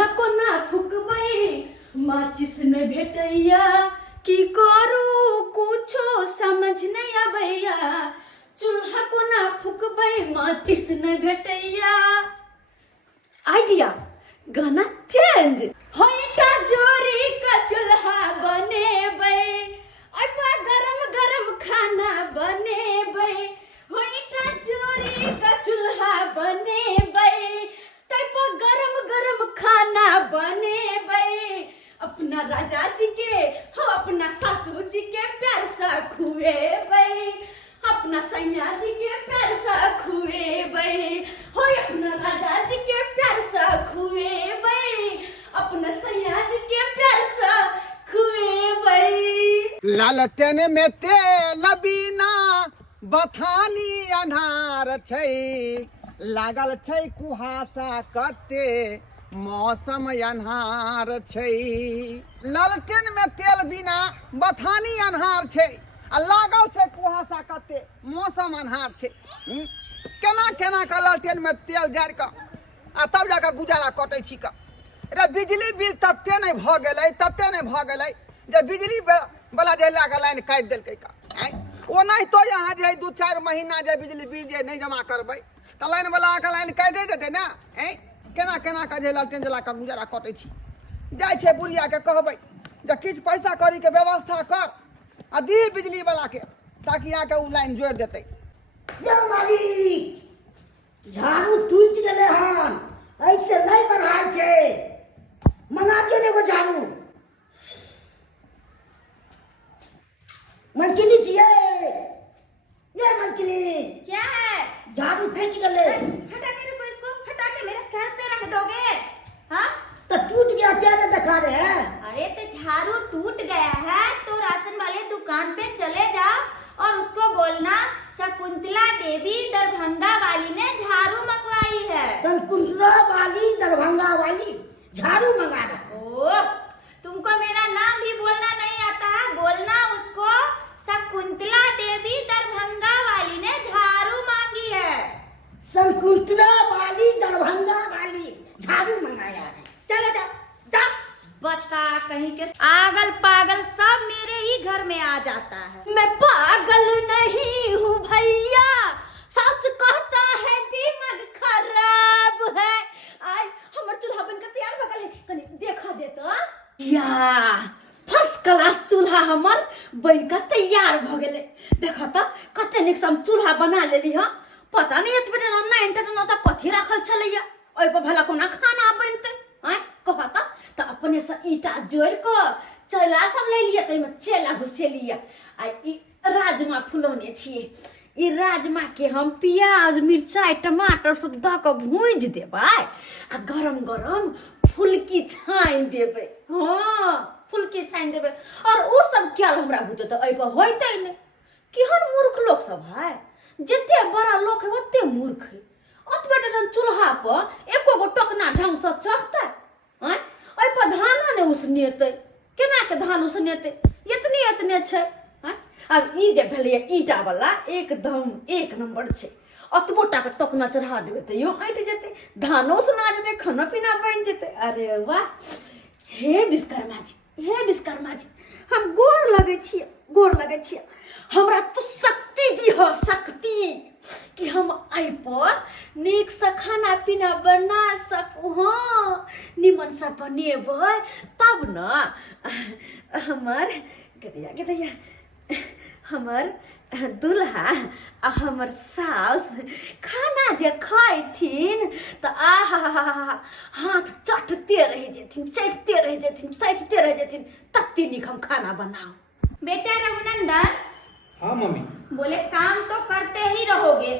चूल्हा को ना फुकबई माचिस ने भेटैया की करू कुछो समझ नहीं आबैया चूल्हा को ना फुकबई माचिस ने भेटैया। आइडिया गाना चेंज होइटा जोरी का चूल्हा बनेबै अइपा गरम गरम खाना बनेबै होइटा जोरी का चूल्हा बनेबै तइपा गरम गरम खाना बनेबै अपना राजा जी के हो अपना सासू जी के प्यार सा खुएबै अपना सैया जी के प्यार सा खुएबै हो अपना राजा जी के प्यार सा खुएबै अपना सैया जी के प्यार सा खुएबै। लालटेन में तेल बिना बथानी अन्हार छै लागल छै कुहासा कते मौसम अन्हार छै। लालटेन में तेल बिना बथानी अन्हार छै आ लागल छै कुहासा कते मौसम अन्हार छै। केना केना के लालटेन में तेल जारि कऽ आ तब जाकर गुजारा कटै छी कऽ। रे बिजली बिल तते नहीं भऽ गेलै जे बिजली वाला जे लए कऽ लाइन काटि देलकै का। ओनाहितो यहाँ जे 2-4 महीना जे बिजली बिल जे नहीं जमा करबै तऽ लाइन वाला के लाइन काटि देतै ने। केना केना के जे लालटेन जला के गुजारा कटै छी। जाइ छै बुढ़िया के कहबै जे किछु पैसा कौड़ी के व्यवस्था कर आ दी बिजली वाला के ताकि आके उ लाइन जोड़ि देतै। झाड़ू टूटि गेलै हन ऐसे नहीं बढ़ाई छै मंगा दियो एगो झाड़ू। मलकिनी छियै ये मलकिनी क्या है? झाड़ू फट गेलै। हटा के रखो इसको हटा के मेरे सर पे रख दोगे? हाँ तो टूट गया क्या ने दिखा रहे हैं? अरे तो झाड़ू टूट गया है तो राशन वाले दुकान पे चले जाओ और उसको बोलना शकुंतला देवी दरभंगा वाली ने झाड़ू मंगवाई है। शकुंतला वाली दरभंगा वाली झाड़ू मंगा रहा। ओह तुमको मेरा नाम भी बोलना नहीं आता है बोलना उसको शकुंतला देवी दरभंगा वाली ने झाड़ू मांगी है। शकुंतला वाली दरभंगा वाली झाड़ू मंगाया है। चलो जाओ जाओ। बता कहीं के आगल पागल सब मेरे ही घर में आ जाता है। मैं पागल नहीं हूँ भैया सास कहता है दिमाग खराब है। आय हमर चूल्हा बनकर तैयार भ गेल है कनी देखा दे तो या फर्स्ट क्लास चूल्हा हमर बनकर तैयार भ गेले। देखा तो कते निक हम चूल्हा बना लेली ह पता नहीं एतबे ना इंटरनेट ना त कथि राखल छलैया ओइ पर भला कोना खाना बनते। आय कहता तो अपने से ईटा जोड़ को चला सब ले लिया तो में चला घुसेलिया आ ई राजमा फुलौने छिए ई राजमा के हम प्याज मिर्चाई टमाटर सब द के भूंज देबै आ गरम गरम फुलकी छाइन देबै। हां फुलकी छाइन देबै और उ सब क्या हमरा बुते तो ए पर होइतै ने केहन मूर्ख लोग सब है जते बड़ा लोग है ओते मूर्ख है। अतबे चूल्हा पर एको गो टोकना ढंग से चढ़तै हैं ओइ पर धान ने उसनेतै केना के धान उसनेतै इतने छै हैं। अब ई जे भेलै ईटा वाला एकदम एक नंबर छै अतबो टा के टोकना चढ़ा देबै त यो ऐट जेतै धानो उसना जेतै खाना पीना बनि जेतै। अरे वाह हे विश्वकर्मा जी हम गोर लगै छियै हमरा तो शक्ति दिह शक्ति कि हम आई पर नीक से खाना पीना बना सकू। हाँ निमन से बनेबै तब न हमर गदैया हमर दुल्हा आ हमर सास खाना जे खैथिन तो आहा हाथ चटते रह जेथिन तत्ती निक हम खाना बनाओ। बेटा रघुनंदन हाँ मम्मी। बोले काम तो करते ही रहोगे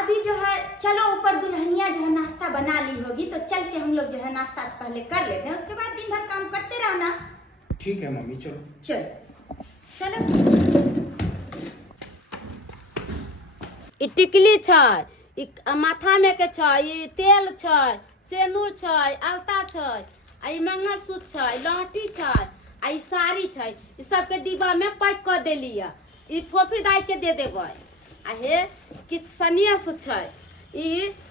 अभी जो है चलो ऊपर दुल्हनिया जो है नाश्ता बना ली होगी तो चल के हम लोग जो है नाश्ता पहले कर लेते हैं उसके बाद दिन भर काम करते रहना। ठीक है मम्मी चलो। चलो ई टिकली छै ई माथा में के छै ई तेल छै सेनुर छै अलता छै आ ई मंगलसूत्र छै लहठी छै आ ई साड़ी छै ई सब के डिब्बा में पैक कर देलिया ई फोफी दाई के दे देबै आ हे किछ सनियस छै ई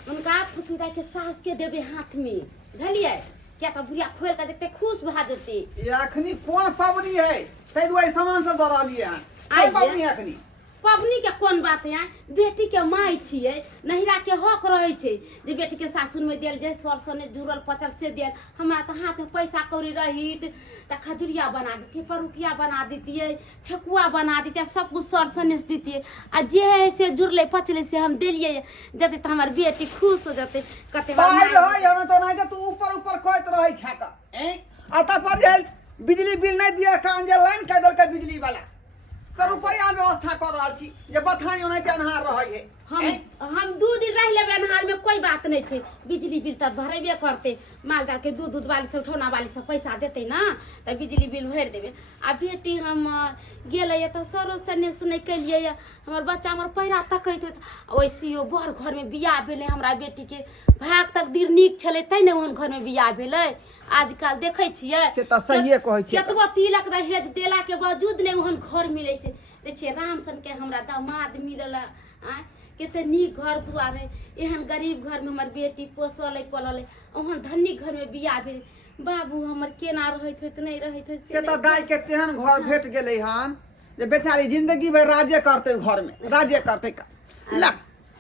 उनका फोफी दाई के सास के देबे हाथ में बुझलिए क्या तो बुढ़िया खोल कर देखते खुश भा जेते। ये अखनी कौन पबनी है तै दुआरे सामान सब दरा लिए हैं आइ कौन पबनी है अखनी पबनी के कोन बात है, बेटी के माई छिए, नहिरा के हक रहे छे जे बेटी के सासुर में देल जे सरसो ने जुड़ल पचल से देल। हमरा तो हाथ में पैसा कौड़ी रहित त खजुरिया बना देती, परुकिया बना देती, ठेकुआ बना देती, सब कुछ सरसो ने देती। आ जे है से जुड़ले पचले से हम देलिए जते त हमर बेटी खुश हो जते। कते बार पाई रह जाना तो नहीं तू ऊपर ऊपर कहत रहे छाका आता पर जाइल बिजली बिल नहीं दिया कान जे लाइन कह देल के बिजली वाला 100 रुपया व्यवस्था कर रहा छी जे बथानी ओने अनहार रहे है हम 2 दिन रह लेबे अनहार में कोई बात नहीं छे। बिजली बिल त भरेबे करते, माल जाके दूध वाली से उठौना वाली से पैसा देते ना त बिजली बिल भर देबे। आ बेटी हम गेले त सरो सने सुने के लिए हमर बच्चा हमर पैरा तकैत ओइसी बड़ घर में बियाह भेले। हमरा बेटी के भाग तकदीर नीक छले तै ने ओहन घर में बियाह भेले। आजकल देखे छिए से त सहिए कहै छी केतबो तिलक दहेज देला के बावजूद ने ओहन घर मिले छे। देखिए रामसन के हमरा दामाद मिलल आ केते नीक घर दुआर है। एहन गरीब घर में हमर बेटी पोसल पलल ओहन धनी घर में बियाह भेल। बाबू हमर केना रहत होत नहीं रहत होत से त दाई के तेहन घर भेट गेलै हन जे बेचारी जिंदगी भर राज्य करते घर में राज्य करते का ला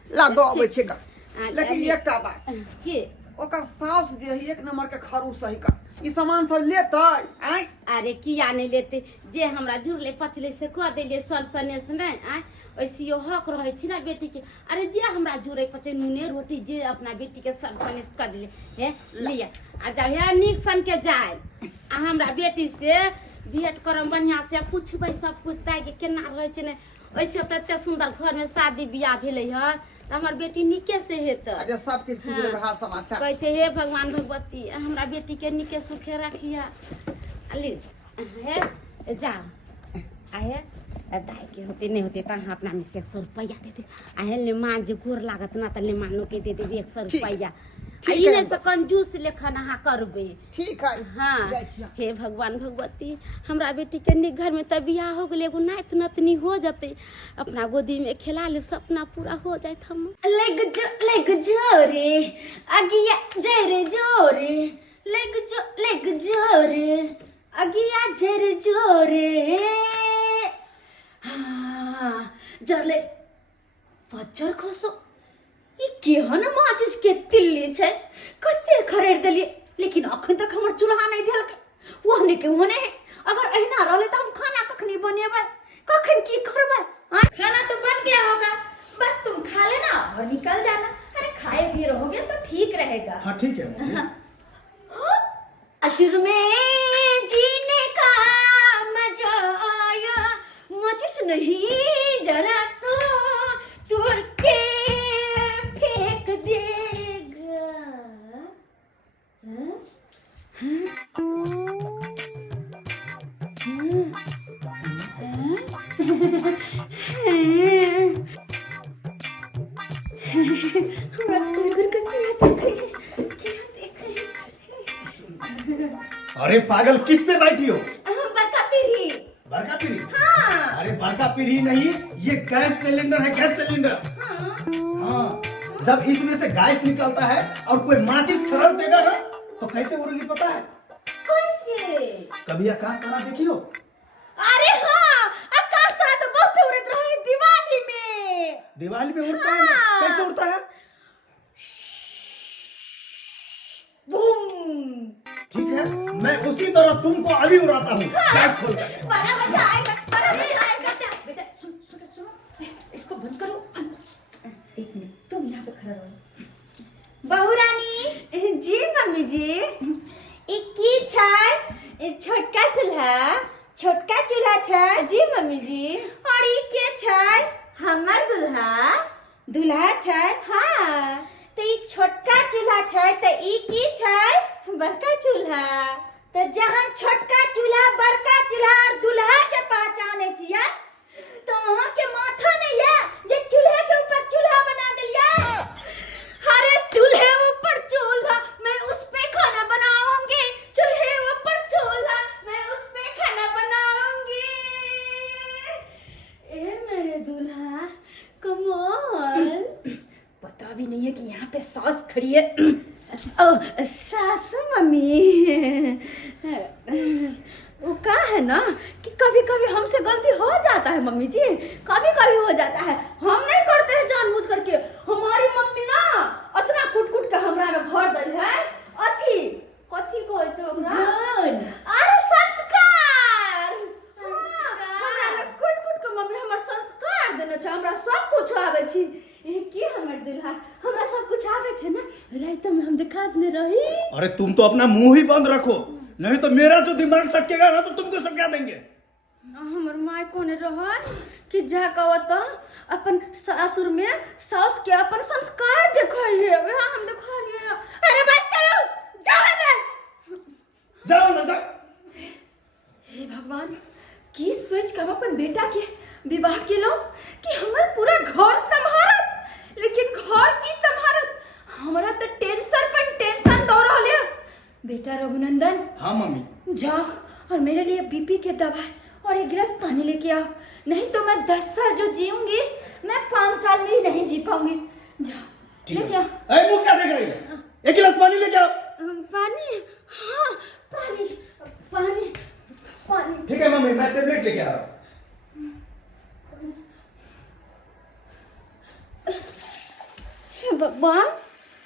ला दो अबै छै का। लेकिन एकटा बात के ओकर साउस जे है 1 नंबर के खरू सही का ई सामान सब लेतै आइ अरे किया नहीं लेते, जे हमरा जुड़ले पचले से कह देलिए सरसने से नहीं आ वैसे हक रहे छी ना बेटी के। अरे जे हमरा जुड़े पचे नूने रोटी जे अपना बेटी के सरसने से कह दिले हे लिया आ जब हे नीक सन के जाए आ हमरा बेटी से भेंट करम बढ़िया से पूछबै सब कुछ ताई के केना रहे छै ने। वैसे तो एते सुंदर घर में शादी बियाह भेले ह हमर बेटी निके से हेत। अरे सब किछ पूछले हाल समाचार कहै छै हे भगवान भगवती हमरा बेटी के निके सुखे रखिया। अली हे जा आहे दाई के होती नहीं होती तो अपना में से 100 रुपया देते। आहे ले मान जे गोर लागत ना त ले मानो के दे देबे 100 रुपया। आई ने से कंजूस लेखन हा करबे। ठीक है हाँ हे भगवान भगवती हमरा बेटी के निक घर में त बियाह हो गेले एगो नात नतनी हो जते अपना गोदी में खिला ले सपना पूरा हो जाए। हम लेग जोरे अगिया जरे जोरे लेग जोरे अगिया जरे जोरे हाँ जरले बच्चर खसो ये केहन माचिस के तिल्ली छै कते खरीद देलिए लेकिन अखन तक हमर चूल्हा नहीं देल के ओहने के ओहने है। अगर अहिना रहले त हम खाना कखनी बनेबै कखन की करबै। खाना तो बन गया होगा बस तुम खा लेना और निकल जाना। अरे खाए भी रहोगे तो ठीक रहेगा। हाँ ठीक है मम्मी। हाँ? अशुर में जीने का मजा आया माचिस नहीं जरा तो तोड़ के फेंक देगा। हाँ? अरे पागल किस पे बैठी हो? बड़का पीढ़ी। बड़का पीढ़ी? हाँ। अरे बड़का पीढ़ी नहीं ये गैस सिलेंडर है, गैस सिलेंडर। हाँ जब इसमें से गैस निकलता है और कोई माचिस खरड़ देगा ना तो कैसे उड़ेगी पता है? कैसे? कभी आकाश तारा देखी हो? अरे हाँ आकाश तारा तो बहुत उड़त रहे दिवाली में। दिवाली में उड़ता है ना? हाँ। कैसे उड़ता है? बूम। ठीक है मैं उसी तरह तुमको अभी उड़ाता हूँ। गैस खोल कर। बड़ा मजा आएगा बड़ा मजा आएगा। बेटा सुनो इसको बंद करो। 1 मिनट तुम यहाँ पे खड़ा रहो। बहू रानी जी मम्मी जी एक की छै छोटका चूल्हा छै जी मम्मी जी। और ई के छै हमर दूल्हा छै। हाँ तो ई छोटका चूल्हा छै तो ई की छै बड़का चूल्हा। तो जहाँ छोटका चूल्हा बड़का चूल्हा और दूल्हा के पहचाने छियै तो वहाँ के माथा नहीं है जे चूल्हे के ऊपर चूल्हा बना दिया। अरे चूल्हे ऊपर चूल्हा मैं उस पे खाना बनाऊंगी। चूल्हे ऊपर चूल्हा मैं उस पे खाना बनाऊंगी। ए मेरे दूल्हा कमाल पता भी नहीं है कि यहाँ पे सास खड़ी है। ओ सासू मम्मी, वो का है ना कि कभी कभी हमसे गलती हो जाता है मम्मी जी, कभी कभी हो जाता है। हम नहीं करते हैं जानबूझ करके। हमारी मम्मी ना इतना कुट कुट के हमरा में भर दल है। अथी कथी को अरे संस्कार, कुट कुट के मम्मी हमर संस्कार देने छै। हमरा सब कुछ आवे छी। की हमर दुल्हा हमरा सब कुछ आवे छे ना, रात में हम दिखा देने रही। अरे तुम तो अपना मुंह ही बंद रखो, नहीं तो मेरा जो दिमाग सटकेगा ना तो तुमको सटका देंगे। हमर माय कोने रहन कि जा कहत अपन सासुर में सास के अपन संस्कार दिखाई है। वहां हम दिखा लिए। अरे बस करो, जाओ जाओ ना। हे भगवान, की सोच के हम अपन बेटा के विवाह केलो कि हमर पूरा घर संभारत, लेकिन घर की संभारत हमरा तो टेंशन पर टेंशन दो रहले। बेटा रघुनंदन, हाँ मम्मी, जाओ और मेरे लिए बीपी के दवा और एक गिलास पानी लेके आओ, नहीं तो मैं 10 साल जो जीऊंगी मैं 5 साल में ही नहीं जी पाऊंगी। जाओ लेके आओ। अरे मुंह क्या देख रही है? एक गिलास पानी लेके आओ। पानी? हाँ पानी पानी पानी। ठीक है मम्मी, मैं टेबलेट लेके आ रहा हूँ। भगवान,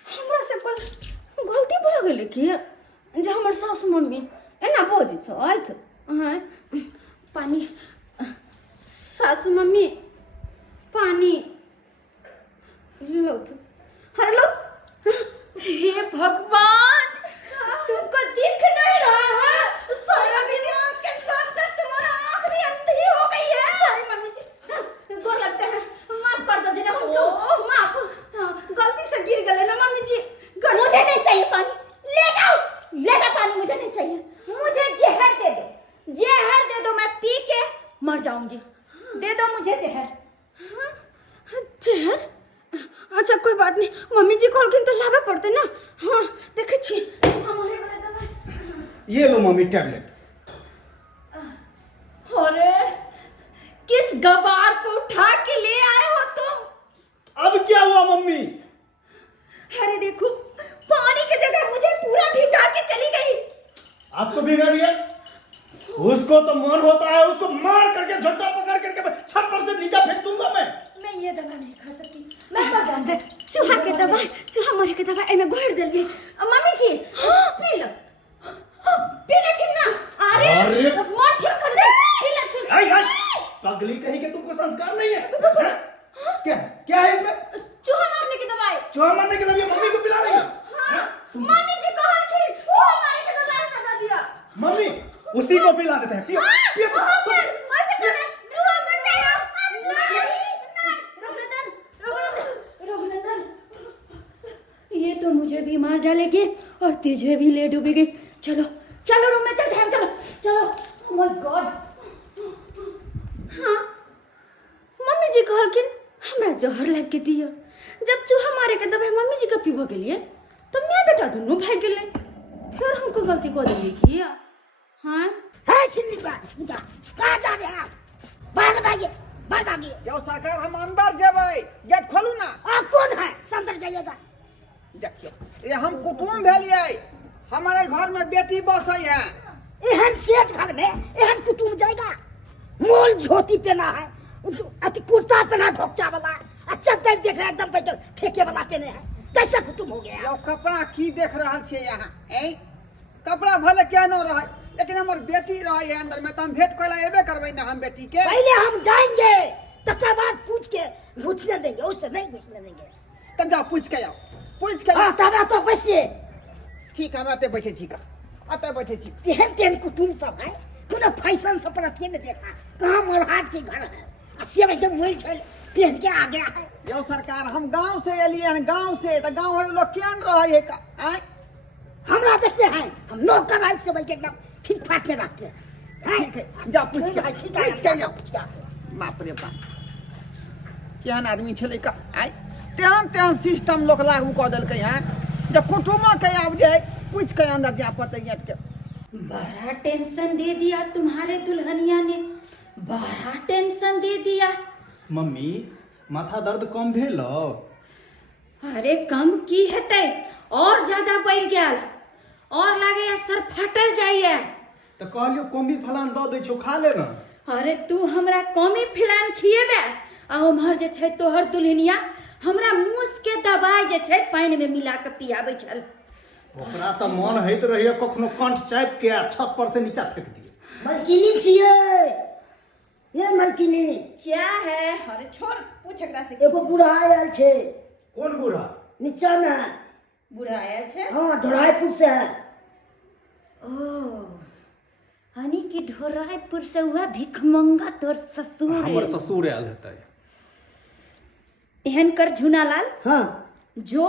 हमरा से कोई गलती भ गेलै कि जे हमर सास मम्मी एना बजै छथि? पानी, सासू मम्मी पानी लो तो। अरे लो। हे भगवान, तुमको दिख नहीं रहा है? सोया बीच आँख के साथ साथ तुम्हारा आँख भी अंधी हो गई है। सॉरी मम्मी जी, दो लगते हैं, माफ कर दो जिन्हें हमको। माफ, गलती से गिर गए ना मम्मी जी। मुझे नहीं चाहिए पानी, ले जाओ पानी, मुझे नहीं चाहिए। मुझे जहर दे दो, जहर दे दो, मैं पी के मर जाऊंगी। दे दो मुझे जहर। जहर? अच्छा कोई बात नहीं, मम्मी जी कॉल तो लावे पड़ते ना। हाँ देखे छी हमारे वाला दवाई। ये लो मम्मी टैबलेट। अरे किस गवार को उठा के ले आए हो तुम? अब क्या हुआ मम्मी? अरे देखो, पानी की जगह मुझे पूरा भिगा के चली गई। आपको भिगा दिया? उसको तो मन होता है, उसको मार करके झट्टा पकड़ करके छत पर से नीचे फेंक दूंगा मैं ये दवा नहीं खा सकती। मैं पर जानते चूहा के दवा, चूहा मरे के दवा एमे घोर देलिए। Mummy G P low, P ले थी ना। अरे मोर ठीक कर दे, पी ले थी। आई पगली कहीं के तुमको संस्कार नहीं है? क्या है इसमें? चूहा मारने की दवाई। चूहा मारने की दवाई मम्मी को पिला रही है? मम्मी जी कहा कि वो हमारे के दवाई लगा दिया। मम्मी उसी को पिला देते हैं। पियो पियो। ये तो मुझे भी मार डालेगी और तुझे भी ले डूबेगी। चलो चलो रूम में चलते हैं, चलो चलो। Oh my God. हाँ मम्मी जी कहलखिन हमरा जहर लग के दिया। जब चूहा मारे के दवाई मम्मी जी का पीबो गेलिए तो मैं बेटा दोनों भाग गेले। फिर हमको गलती कर देली की। हाँ है सिन्नी बा कहाँ जा रहे हैं? भाग भागिए, भागिए। यो सरकार, हम अंदर जेबै, गेट खोलू ना। आप कौन है? अंदर जाइएगा। देखियो, ये हम कुटुम भेलिए, हमारे घर में बेटी बसई है। एहन सेठ घर में एहन कुटुम जाएगा? मोल धोती पहना है, अति कुर्ता पहना ढोकचा वाला, चद्दर देख रहा एकदम पैदल फेंके वाला पहने है। कैसा कुटुम हो गया? यो कपड़ा की देख रहा छे यहाँ? कपड़ा भले क्या न रहे, लेकिन हमार बेटी रहे है अंदर में, तो हम भेंट कैला एबे करबै ना हम बेटी के। पहले हम जाएंगे, तकर बाद पूछ के घुसने देंगे, उससे नहीं घुसने देंगे। तब जाओ पूछ के आओ, पूछ के हाँ तब तो बैठिए। ठीक है, आते बैठे छी का, आते बैठे छी। तेहन तेहन कुटुम सब है, कोनो फैशन सब पर अथिए ने देखा। कहाँ महाराज के घर है, अस्सी एकदम मोल छल पहन के आ गया है। यो सरकार, हम गांव से एलिए हैं, गांव से, तो गांव वाले लोग क्या रहे है का? हमरा देखते हैं, हम नौकर राज से बैठ एकदम ठीक ठाक में रखते हैं। ठीक है, जाओ पूछ के, पूछ के जाओ। बाप रे बाप, केहन आदमी छले का? तेहन तेहन सिस्टम लोग लागू कऽ देलकै हैं, जब कुटुम्ब के आब जाए पूछ के अंदर जा पड़ते गेट के। बड़ा टेंशन दे दिया तुम्हारे दुल्हनिया ने, बड़ा टेंशन दे दिया। मम्मी माथा दर्द कम भेल? अरे कम की हेतै, और ज्यादा बढ़ गया और लगे सर फटल जाइए। तो कहलियो कोम्बी फलान दो दे छो खा ले ना। अरे तू हमरा कमी फिलान खिएबे आ उम्हर जे छै तोहर दुल्हनिया हमरा मुस के दवाई जे छै पानी में मिला के पियाबै छल। ओकरा तो मन होइत रहिए कखनो कंठ चापि के छत पर से नीचा फेंक दिए। मलकिनी छिए ये मलकिनी। क्या है? अरे छोड़ पूछ एकरा से। एगो बूढ़ा आयल छे। कौन बूढ़ा? नीचा में। बूढ़ा आयल छै? हाँ ढोराईपुर से है। ओ हनी की ढोराईपुर से हुआ भिखमंगा तोर ससुर। हमर ससुर आयल हेतै। एहन कर झुनालाल। हाँ जो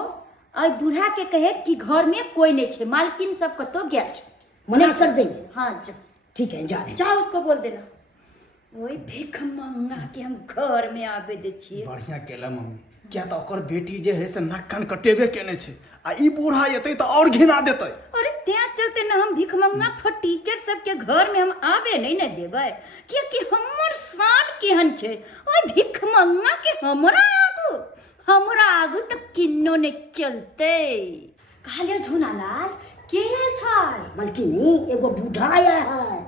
आई बूढ़ा के कहे कि घर में कोई नहीं छे, मालकिन सब कतो गया छे। मना कर देंगे। हाँ जा ठीक है जा रहे हैं। जाओ उसको बोल देना वही भिखमंगा के हम घर में आबे दे छिए। बढ़िया केला मम्मी, क्या तो ओकर बेटी जे है से नाक कान कटेबे केने छे आ ई बूढ़ा एतै तो और घिना देतै। अरे त्या चलते न हम भिखमंगा फटीचर सब के घर में हम आबे नहीं न देबै, क्योंकि हमर शान केहन छे। ओए भिखमंगा के हमरा आगू तक किन्नो ने चलते। कहलियो झुनालाल के आयल छै? मलकिनी एगो बूढ़ा आया है।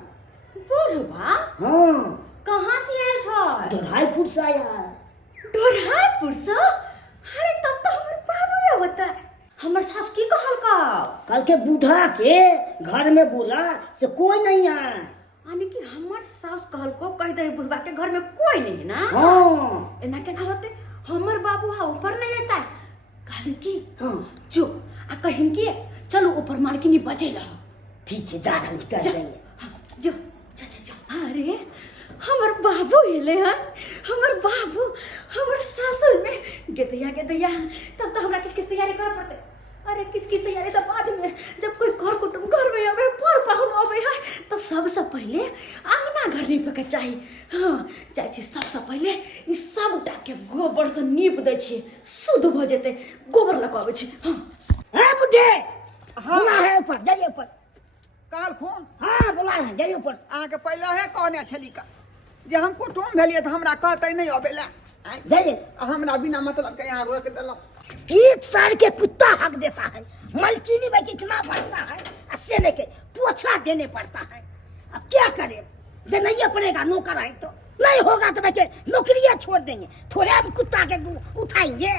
बूढ़वा? हाँ कहाँ से आयल छै? ढोराईपुर से आया है। ढोराईपुर से? अरे तब तो हमर बाबू होता है। हमर सास की कहल का? कल के बूढ़ा के घर में बोला से कोई नहीं है। यानी कि हमर सास कहल को कह दे बुढ़वा के घर में कोई नहीं है ना। हाँ एना केना होते? हमर बाबू हा ऊपर नहीं आता है। कहले की हाँ जो आ कहिन की चलो ऊपर मालकिनी बजेला। ठीक है जा रहे कर जा, देंगे। हाँ, जो अरे हमर बाबू हेले हैं। हमर बाबू हमर सासुर में गेदैया तब तो हमरा किस तैयारी कर पड़ते। अरे किसकी तैयारी तो बाद में, जब कोई घर कुटुम घर में आवे पर पाहुन आवे है तो सबसे पहले अंगना घर नीप के चाहिए। हाँ चाची सबसे पहले ई सब उठा के गोबर से नीप दे छी, शुद्ध भ जेते। गोबर लगावे छी। हाँ है बुढ़े। बुला है ऊपर जाइए ऊपर। काल खून हाँ बुला रहे हैं जाइए ऊपर। अहाँके पहले है कहने छली का जे हम कुटुम भेलिए तो हमरा कहते नहीं अबेला। जाइए। हमरा बिना मतलब के यहाँ रोक देलौं। एक साल के कुत्ता हक देता है। मलकिनी में कितना बढ़ता है, इससे लेके पोछा देने पड़ता है। अब क्या करें, देना ही पड़ेगा। नौकर है तो नहीं होगा तो बच्चे नौकरियां छोड़ देंगे। थोड़े अब कुत्ता के उठाएंगे।